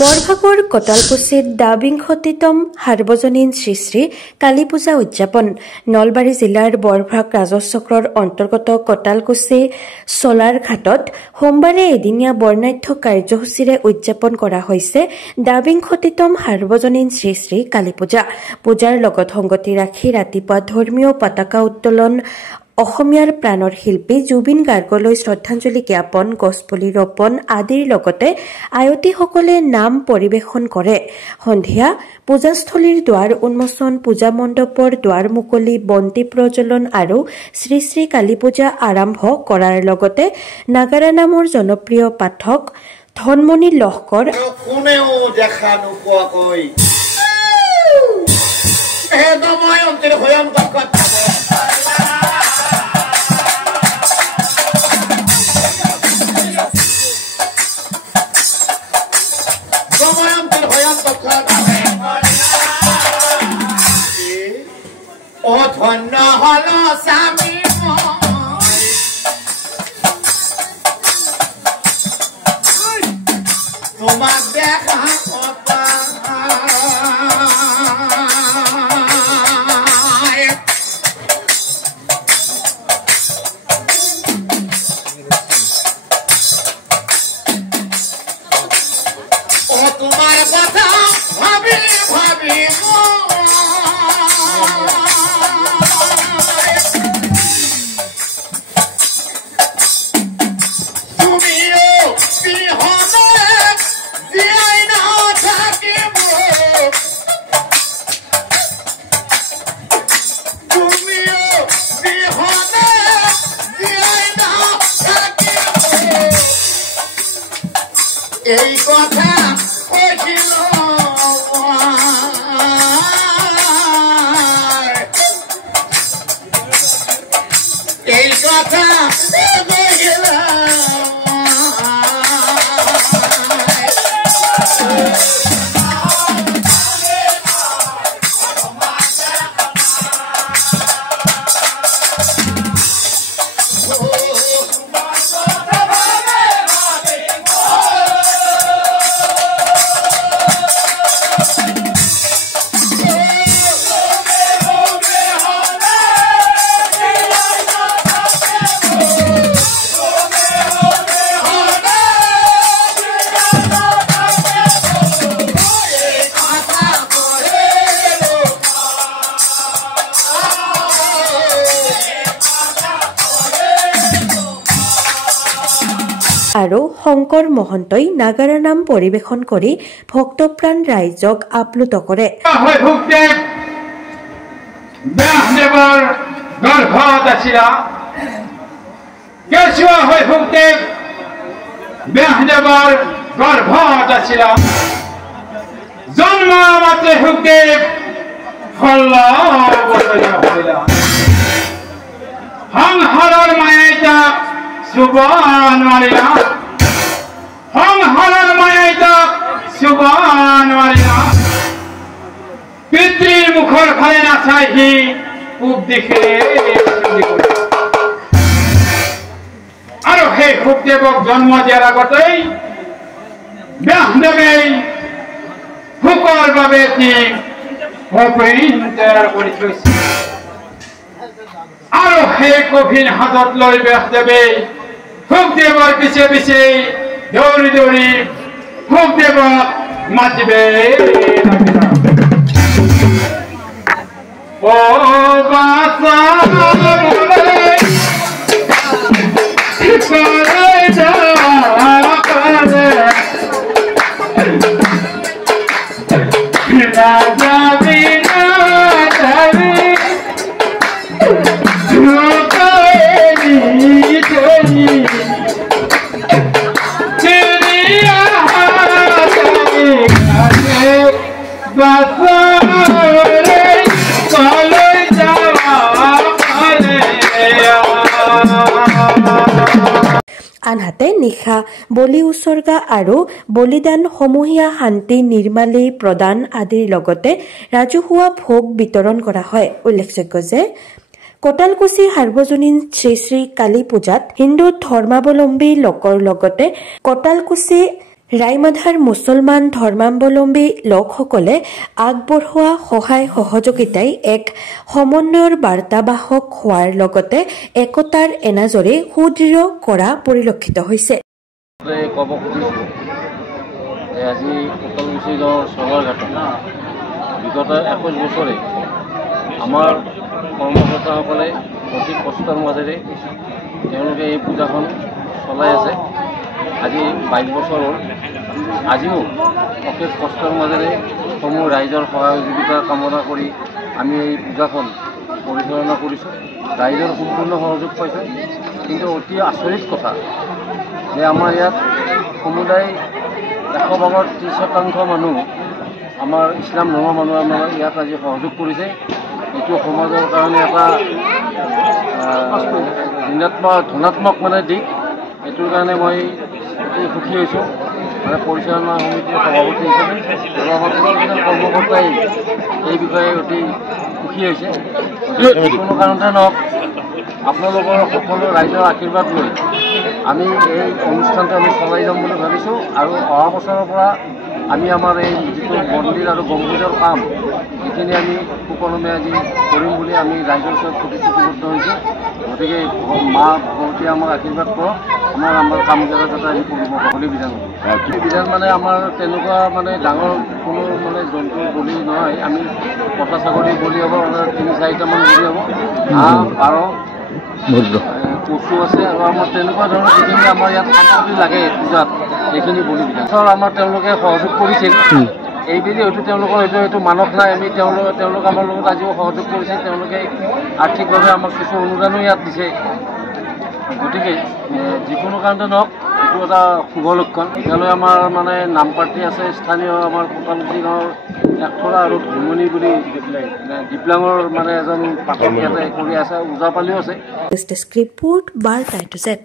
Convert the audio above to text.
বৰভাগৰ কটালকুছিত ২২তম সাৰ্বজনীন শ্ৰী শ্ৰী কালী পূজা উদযাপন। নলবাৰী জিলাৰ বৰভাগ ৰাজচক্ৰৰ অন্তৰ্গত কটালকুছি চলাৰ ঘাটত সোমবাৰে এদিনীয়া বৰ্ণাঢ্য কাৰ্যসূচীৰে উদযাপন কৰা হৈছে ২২তম সাৰ্বজনীন শ্ৰী শ্ৰী কালী পূজা। পূজাৰ লগত সংগতি ৰাখি ৰাতিপুৱা ধৰ্মীয় পতাকা উত্তোলন, অসমীয়াৰ প্ৰাণৰ শিল্পী জুবিন গাৰ্গলৈ শ্ৰদ্ধাঞ্জলি জ্ঞাপন, গছপুলি ৰোপণ আদিৰ লগতে আয়তীসকলে নাম পৰিৱেশন কৰে। সন্ধিয়া পূজাস্থলীৰ দুৱাৰ উন্মোচন, পূজা মণ্ডপৰ দুৱাৰ মুকলি, বন্তি প্ৰজ্বলন আৰু শ্ৰী শ্ৰী কালী পূজা আৰম্ভ কৰাৰ লগতে নাগাৰা নামৰ জনপ্ৰিয় পাঠক ধনমণি লহকৰ কোনেও দেখা নোপোৱাকৈ ধন্য হল স্বামী তোমাক দেখা তোমাৰ কথা ভাবি ভাবি এই কথা হয়েছিল এই কথা আৰু শংকৰ মহন্তই নাগাৰা নাম পৰিৱেশন কৰি ভক্তপ্ৰাণ ৰাইজক আপ্লুত কৰে। জন্ম মাত্ৰে সুখদেৱ 16 বছৰীয়া হৈলা। সংসাৰৰ মায়াই তাক চুব নোৱাৰিলা, সংসাৰৰ মায়াই তাক চুব নোৱাৰিলা। পিতৃৰ মুখৰ ফালে নাচাই সি পূব দিশে আৰু সেই সুখদেৱক জন্ম দিয়াৰ আগতেই ব্যাসদেৱে সুখৰ বাবে এটি কফিন তৈয়াৰ কৰি থৈছিল আৰু সেই কফিন হাতত লৈ ব্যাসদেৱে সুখদেৱৰ পিছে পিছে দৌৰি দৌৰি সুখদেৱক মাতিবে ও বাসা আনহাতে নিশা বলি উচৰ্গা আৰু বলিদান, সমূহীয়া শান্তি নিৰ্মালী প্ৰদান আদিৰ লগতে ৰাজহুৱা ভোগ বিতৰণ কৰা হয়। উল্লেখযোগ্য যে কটালকুছি সাৰ্বজনীন শ্ৰী শ্ৰী কালী পূজাত হিন্দু ধৰ্মাৱলম্বী লোকৰ লগতে কটালকুছি ৰাইমাধাৰ মুছলমান ধৰ্মাৱলম্বী লোকসকলে আগবঢ়োৱা সহায় সহযোগিতাই এক সমন্বয়ৰ বাৰ্তাবাহক হোৱাৰ লগতে একতাৰ এনাজৰী সুদৃঢ় কৰা পৰিলক্ষিত হৈছে। ক'ব খুজিছোঁ যে আজি কোটালকুছি গাঁৱৰ চলাৰঘাটত বিগত 21 বছৰে আমাৰ কৰ্মকৰ্তাসকলে অতি কষ্টৰ মাজেৰে তেওঁলোকে এই পূজাখন চলাই আছে। আজি 22 বছৰ হ'ল। আজিও অশেষ কষ্টৰ মাজেৰে সমূহ ৰাইজৰ সহযোগিতা কামনা কৰি আমি এই পূজাখন পৰিচালনা কৰিছোঁ। ৰাইজৰ সম্পূৰ্ণ সহযোগ পাইছোঁ। কিন্তু অতি আচৰিত কথা যে আমাৰ ইয়াত সমুদায় 100% 30% মানুহ আমাৰ ইছলাম ধৰ্মৰ মানুহ আমাৰ ইয়াত আজি সহযোগ কৰিছে। এইটো সমাজৰ কাৰণে এটা ধনাত্মক দিশ। এইটোৰ কাৰণে মই অতি সুখী হৈছোঁ। মানে পৰিচালনা সমিতিৰ সভাপতি হিচাপে আৰু আমাৰ প্ৰতিজন কৰ্মকৰ্তাই এই বিষয়ে অতি সুখী হৈছে। যিকোনো কাৰণতে নহওক আপোনালোকৰ সকলো ৰাইজৰ আশীৰ্বাদ লৈ আমি এই অনুষ্ঠানটো আমি চলাই যাম বুলি ভাবিছোঁ। আৰু অহা বছৰৰ পৰা আমি আমাৰ এই যিটো মন্দিৰ আৰু গম্বুজৰ কাম এইখিনি আমি সুকলমে আজি কৰিম বুলি আমি ৰাইজৰ ওচৰত প্ৰতিশ্ৰুতিবদ্ধ হৈছোঁ। গতিকে মা ভগৱতীয়ে আমাক আশীৰ্বাদ কৰক। আমাৰ কামবিলাক যাতে আমি কৰিব সকলোৱে বিধান বিধান আমাৰ তেনেকুৱা ডাঙৰ কোনো জন্তুৰ বলি নহয়। আমি কটা ছাগলী বলি হ'ব 3-4টামান বলি হ'ব। হাঁহ পাৰ কচু আছে আৰু আমাৰ তেনেকুৱা ধৰণৰ যিখিনি আমাৰ ইয়াত সামগ্ৰী লাগে পূজাত এইখিনি বলি বিধান আমাৰ তেওঁলোকে সহযোগ কৰিছিল। এইবেলি হয়তো তেওঁলোকৰ এইটো মানস নাই। আমি তেওঁলোক আমাৰ লগত আজিও সহযোগ কৰিছে। তেওঁলোকে আৰ্থিকভাৱে আমাক কিছু অনুদানো ইয়াত দিছে। গতিকে যিকোনো কাৰণতে নহওক এইটো এটা শুভ লক্ষণ। এতিয়ালৈ আমাৰ নামপাৰ্টি আছে স্থানীয় আমাৰ কোটালকুছি গাঁৱৰ একথৰা আৰু ধুমনি বুলি দিপলাঙৰ এজন পাঠক ইয়াতে কৰি আছে। ওজাপালিও আছে। ৰিপৰ্ট বাৰ্তা টু জেড।